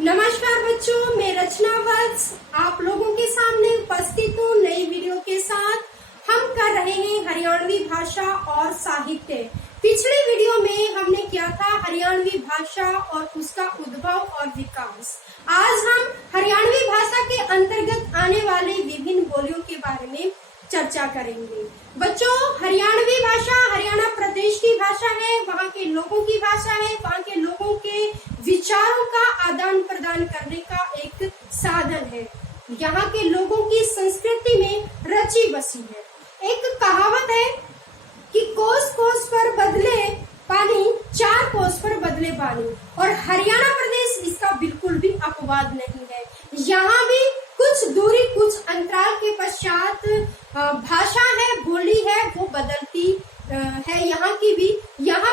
नमस्कार बच्चों, मैं रचना वत्स आप लोगों के सामने उपस्थित हूँ नई वीडियो के साथ। हम कर रहे हैं हरियाणवी भाषा और साहित्य। पिछली वीडियो में हमने किया था हरियाणवी भाषा और उसका उद्भव और विकास। आज हम हरियाणवी भाषा के अंतर्गत आने वाले विभिन्न बोलियों के बारे में चर्चा करेंगे। बच्चों, हरियाणवी भाषा हरियाणा प्रदेश की भाषा है, वहाँ के लोगों की भाषा है, वहाँ के लोगों के विचारों का आदान प्रदान करने का एक साधन है। यहाँ के लोगों की संस्कृति में रची बसी है। एक कहावत है कि कोस कोस पर बदले पानी, चार कोस पर बदले पानी, और हरियाणा प्रदेश इसका बिल्कुल भी अपवाद नहीं है। यहाँ भी कुछ दूरी, कुछ अंतराल के पश्चात भाषा है, बोली है, वो बदलती है। यहाँ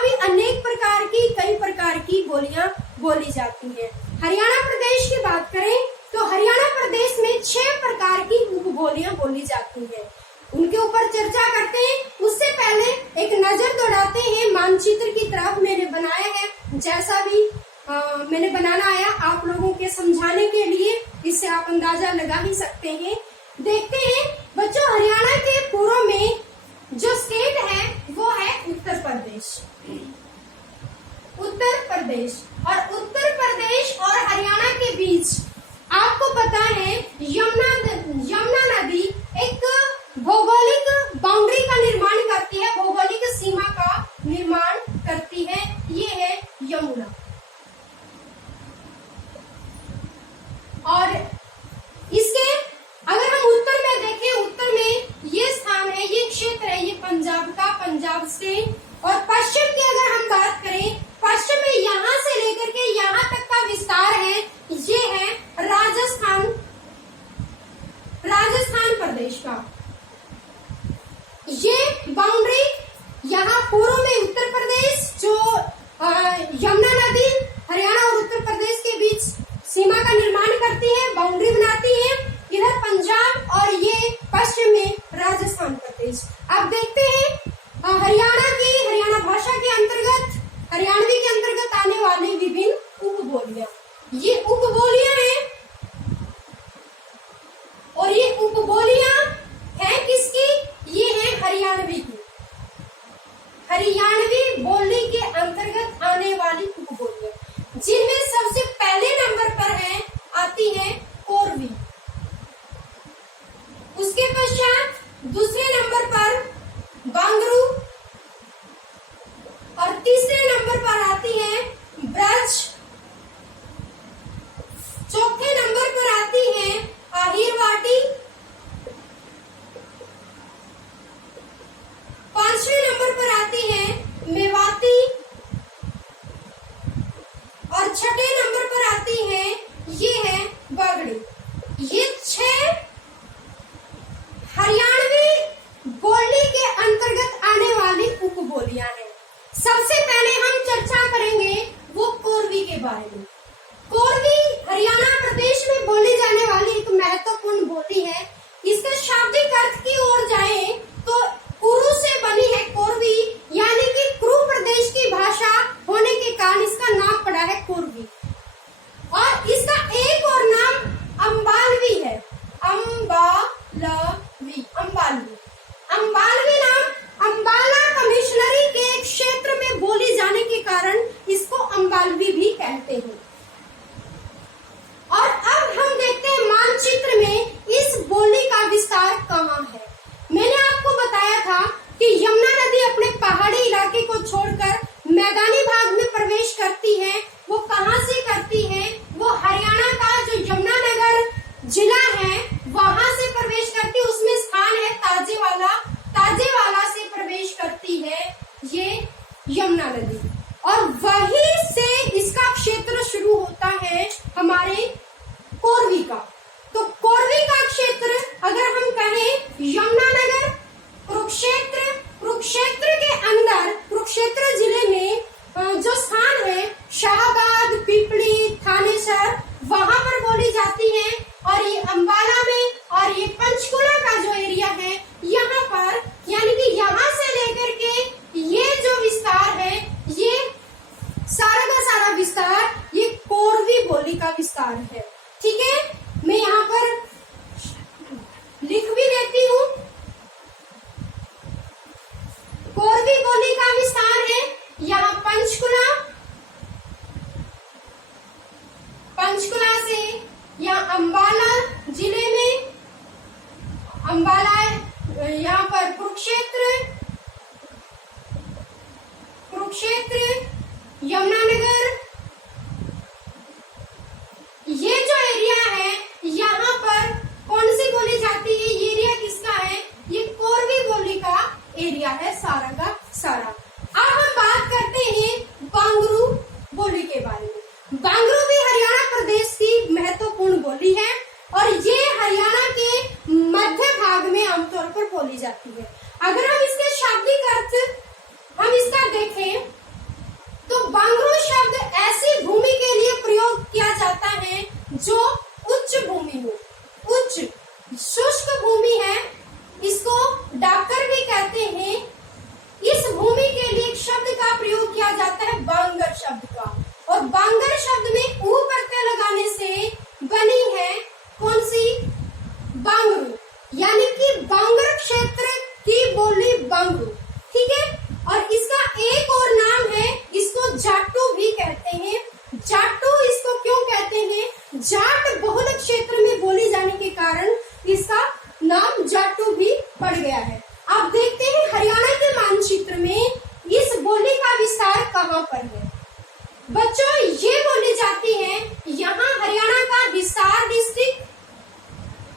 भी अनेक प्रकार की, कई प्रकार की बोलियां बोली जाती हैं। हरियाणा प्रदेश की बात करें तो हरियाणा प्रदेश में 6 प्रकार की उपबोलियां बोली जाती हैं। उनके ऊपर चर्चा करते हैं। उससे पहले एक नजर दौड़ाते हैं मानचित्र की तरफ। मैंने बनाया है, जैसा भी मैंने बनाना आया आप लोगों के समझाने के लिए, इससे आप अंदाजा लगा ही सकते हैं। देखते हैं बच्चों, हरियाणा के पूर्व में जो स्टेट है वो है उत्तर प्रदेश। उत्तर प्रदेश और हरियाणा के बीच आपको पता है यमुना नदी एक भौगोलिक बाउंड्री का निर्माण करती है, भौगोलिक सीमा का निर्माण करती है। ये है यमुना। और इसके अगर हम उत्तर में देखें, उत्तर में ये स्थान है, ये क्षेत्र है, ये पंजाब का, पंजाब से। और पश्चिम की अगर हम बात करें, पश्चिम में यहाँ से लेकर के यहाँ तक का विस्तार है, ये है राजस्थान प्रदेश का। ये बाउंड्री यहाँ पूर्व में उत्तर प्रदेश, जो यमुना नदी हरियाणा और उत्तर प्रदेश के बीच सीमा का निर्माण करती है, बाउंड्री बनाती है, इधर पंजाब, और ये पश्चिम में राजस्थान प्रदेश। अब देखते हैं हरियाणा भाषा के अंतर्गत, हरियाणवी के अंतर्गत आने वाली विभिन्न उपबोलियां। ये उपबोलियां हैं, और ये उपबोलियां हैं किसकी? ये है हरियाणवी की। हरियाणवी बोली के अंतर्गत आने वाली उपबोलियां, जिनमें सबसे पहले नंबर पर आती है कोरवी। उसके पश्चात दूसरे नंबर पर बांगरू, और तीसरे नंबर पर आती है ब्रज। चौथे नंबर पर आती है आहिरवाटी। पांचवें नंबर पर आती है मेवाती, और छठे नंबर पर आती है ये है बागड़ी। ये 6 हरियाणवी बोली के अंतर्गत आने वाली उपबोलियां हैं। सबसे पहले हम चर्चा करेंगे वो कोरवी के बारे में। कोरवी हरियाणा प्रदेश में बोली जाने वाली एक महत्वपूर्ण बोली है। इसके शाब्दिक अर्थ की ओर जाएं तो कुरु से बनी है कोरवी, यानी कि कुरु प्रदेश की भाषा होने के कारण इसका नाम पड़ा है कोरवी। और इसका एक और नाम अंबालवी है। अंबालवी नाम अंबाला कमिश्नरी के एक क्षेत्र में बोली जाने के कारण इसको अंबालवी भी कहते हैं। और अब हम देखते हैं मानचित्र में इस बोली का विस्तार कहाँ है। मैंने आपको बोली का विस्तार है। ठीक है, मैं यहाँ पर लिख भी देती हूँ। कोरवी बोली का विस्तार है यहाँ पंचकुला से यहाँ अंबाला जिले में, अंबाला यहाँ पर कुरुक्षेत्र, यमुनानगर, ये जो एरिया है यहाँ पर कौन सी बोली जाती है, ये एरिया किसका है, ये कोरवी बोली का एरिया है सारा का सारा। अब हम बात करते हैं बांगरू बोली के बारे में। बांगरू भी हरियाणा प्रदेश की महत्वपूर्ण बोली है और ये हरियाणा के मध्य भाग में आमतौर पर बोली जाती है। अगर हम इसके शाब्दिक अर्थ हम इसका देखें तो बांगरू शब्द ऐसी भूमि के लिए प्रयोग किया जाता है जो उच्च भूमि हो, उच्च शुष्क भूमि है, इसको डाकर भी कहते हैं। इस भूमि के लिए एक शब्द का प्रयोग किया जाता है बांगर शब्द का, और बांगर शब्द में ऊ प्रत्यय लगाने से बनी है कौन सी, बांगरू, यानी कि बांगर क्षेत्र की बोली बांगरू। ठीक है, और इसका एक और नाम है, इसको जाटू भी कहते हैं। जाटू इसको क्यों कहते हैं, जाट बहुल क्षेत्र में बोली जाने के कारण इसका नाम जाटू भी पड़ गया है। अब देखते हैं हरियाणा के मानचित्र में इस बोली का विस्तार कहाँ पर है। बच्चों, ये बोली जाती है यहाँ हरियाणा का हिसार डिस्ट्रिक्ट,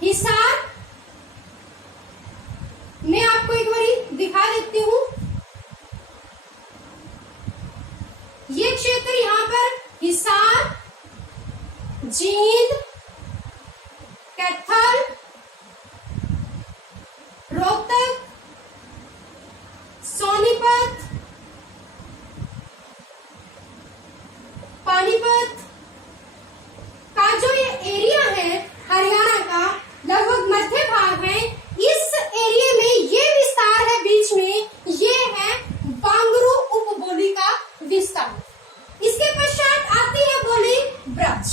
हिसार मैं आपको एक बार दिखा देती हूँ। ये क्षेत्र यहाँ पर हिसार, जींद, कैथल, रोहतक, सोनीपत, पानीपत का जो ये एरिया है हरियाणा का लगभग मध्य भाग है। इस एरिया में ये विस्तार है, बीच में ये है बांगरू उपबोली का विस्तार। इसके पश्चात आती है बोली ब्रज।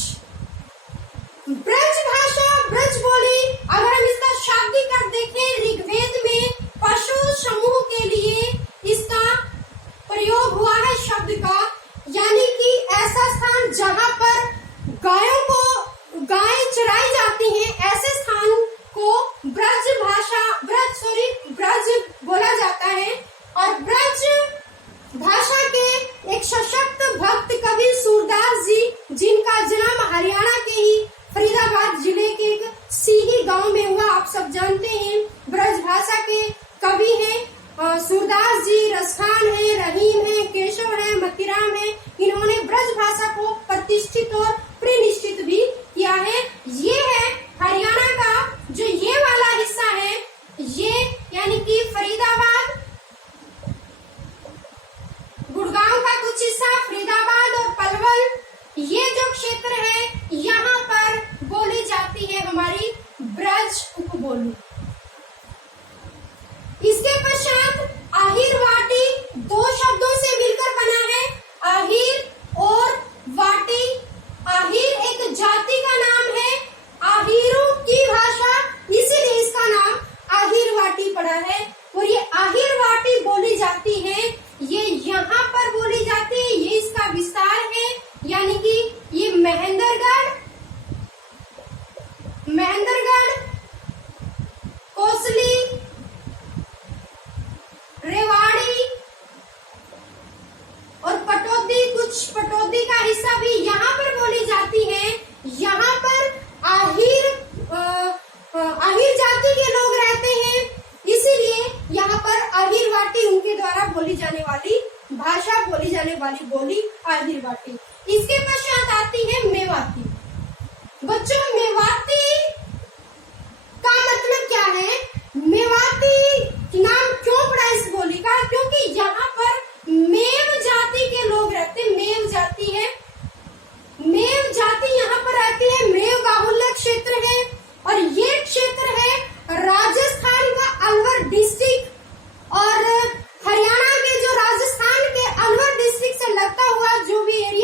ब्रज भाषा, ब्रज बोली, अगर हम इसका शाब्दिक अर्थ देखें ऋग्वेद में पशु समूह के लिए इसका प्रयोग हुआ है शब्द का, यानी कि ऐसा स्थान जहां पर गायें चराई जाती हैं, ऐसे स्थान को ब्रज बोला जाता है। और ब्रज भाषा के एक सशक्त भक्त कवि सूरदास जी, जिनका जन्म हरियाणा के ही फरीदाबाद जिले के एक सीही गांव में हुआ, आप सब जानते हैं। ब्रज भाषा के कवि हैं सूरदास जी, रसखान है, रहीम है, केशव है, मतीराम है। इन्होंने ब्रज भाषा को प्रतिष्ठित और प्रतिनिष्ठित भी किया है। ये है हरियाणा का जो ये वाला हिस्सा है, ये यानी कि फरीदाबाद, गुड़गांव का कुछ हिस्सा, फरीदाबाद और पलवल, ये जो क्षेत्र है यहाँ पर बोली जाती है हमारी ब्रज उपबोली। इसके पश्चात आहिर वाटी दो शब्दों से मिलकर बना है, आहिर और वाटी। आहिर एक जाति का नाम है, आहिरों की भाषा, इसीलिए इसका नाम आहिर वाटी पड़ा है। और ये आहिर वाटी बोली जाती है, ये यहाँ पर बोली जाती है, ये इसका विस्तार है, यानी कि ये महेंद्रगढ़, कोसली, रेवाड़ी और पटौदी, कुछ पटौदी का हिस्सा भी यहाँ पर बोली जाती है। यहाँ पर आहिर जाति के लोग रहते हैं, इसीलिए यहाँ पर आहिर वाटी उनके द्वारा बोली जाने वाली भाषा, बोली जाने वाली बोली आहिर वाटी। इसके पश्चात आती है मेवाती। बच्चों, मेवाती का मतलब क्या है, मेवाती नाम क्यों पड़ा इस बोली का, क्योंकि यहाँ पर मेव जाति के लोग रहते हैं। मेव जाति है, मेव जाति यहाँ पर रहती है। मेव बाहुल्य क्षेत्र है और ये क्षेत्र है राजस्थान का अलवर डिस्ट्रिक्ट और हरियाणा के जो राजस्थान के अलवर डिस्ट्रिक्ट से लगता हुआ जो भी एरिया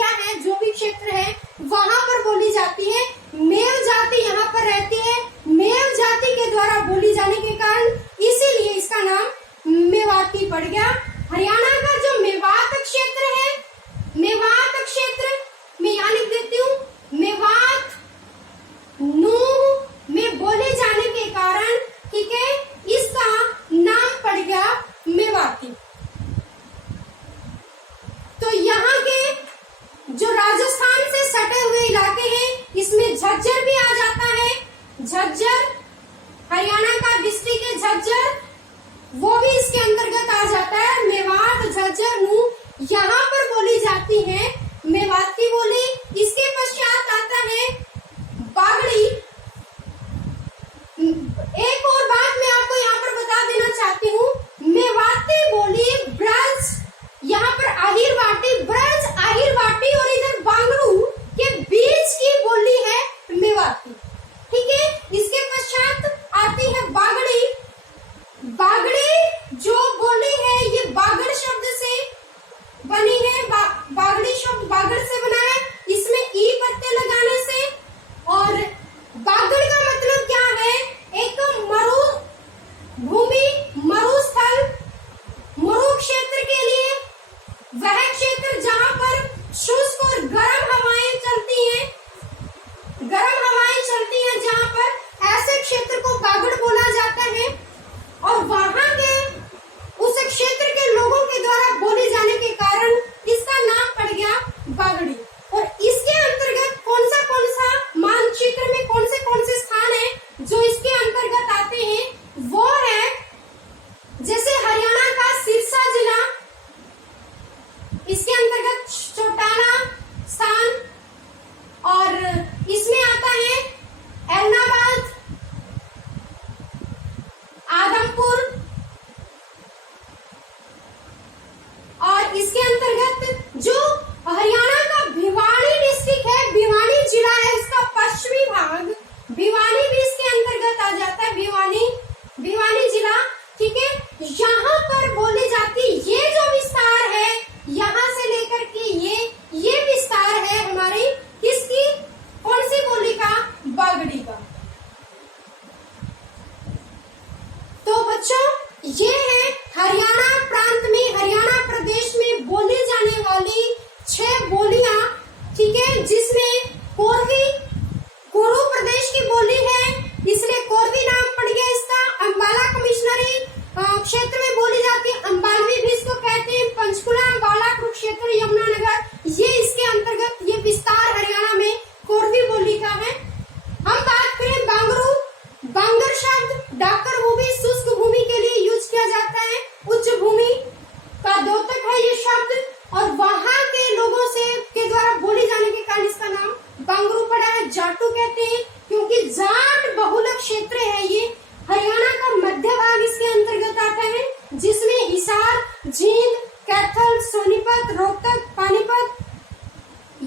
कहते हैं क्योंकि जाट बहुल क्षेत्र है ये। हरियाणा का मध्य भाग इसके अंतर्गत आता है, जिसमें हिसार, जींद, कैथल, सोनीपत, रोहतक, पानीपत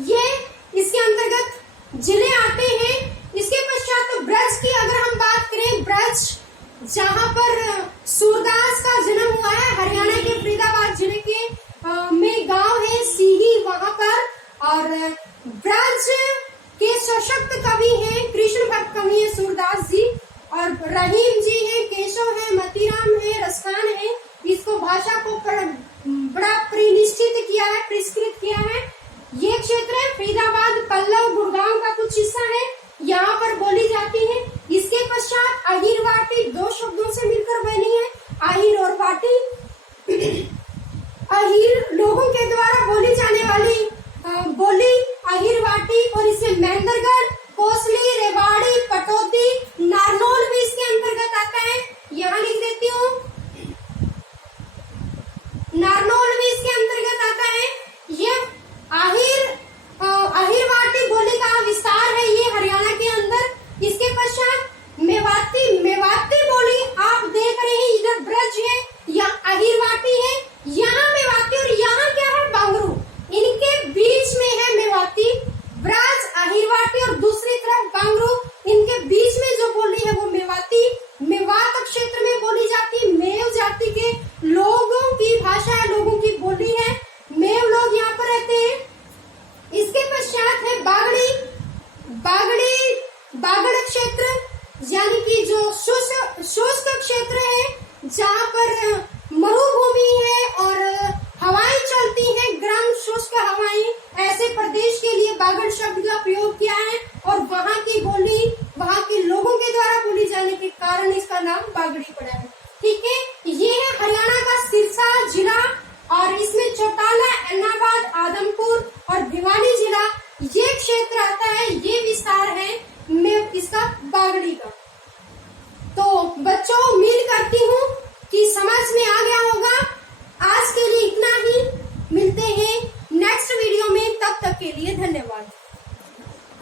ये इसके अंतर्गत जिले आते हैं। इसके पश्चात ब्रज की अगर हम बात करें, ब्रज जहाँ पर सूरदास का जन्म हुआ है, हरियाणा के फरीदाबाद जिले के में गांव है सीही, वहां पर। और ब्रज के सशक्त कवि हैं, कृष्ण भक्त कवि है सूरदास जी, और रहीम जी है, केशव है, मतीराम है, रसखान है। इसको भाषा को बड़ा परिनिश्चित किया है, परिष्कृत किया है। ये क्षेत्र है फरीदाबाद, पल्लव, गुड़गांव का कुछ हिस्सा है, यहाँ पर बोली जाती है। इसके पश्चात अहिर वाटी दो शब्दों से मिलकर बनी है, अहिर और वाटी। अहिर लोगों के द्वारा बोली जाने वाली बोली अहिर वाटी, और इसे महेंद्रगढ़, कोसली, रेवाड़ी, पटौदी, नारनौल भी इसके अंतर्गत आता है। यहाँ लिख देती हूँ, नारनौल भी इसके अंतर्गत आता है। ये अहिरवाटी बोली का विस्तार है ये हरियाणा के अंदर। इसके पश्चात मेवाती बोली आप देख रहे हैं, इधर ब्रज है या अहिरवाटी है, यहाँ मेवाती, और यहाँ क्या है बांगरू, इनके बीच में है मेवाती। ब्रज, अहिरवाटी और दूसरी तरफ बांगरू, इनके बीच में जो बोली है वो मेवाती। मेवात क्षेत्र में बोली जाती मेव जाति के लोगों की भाषा है, लोगों की बोली है, मेव लोग यहाँ पर रहते हैं। इसके पश्चात है बागड़ क्षेत्र, यानी कि जो शुष्क क्षेत्र है, जहाँ पर मरुभूमि है और हवाएं चलती हैं, गर्म शुष्क हवाएं, ऐसे प्रदेश के लिए बागड़ शब्द का प्रयोग किया है। और वहाँ की बोली वहाँ के लोगों के द्वारा बोली जाने के कारण इसका नाम बागड़ी पड़ा है। ठीक है,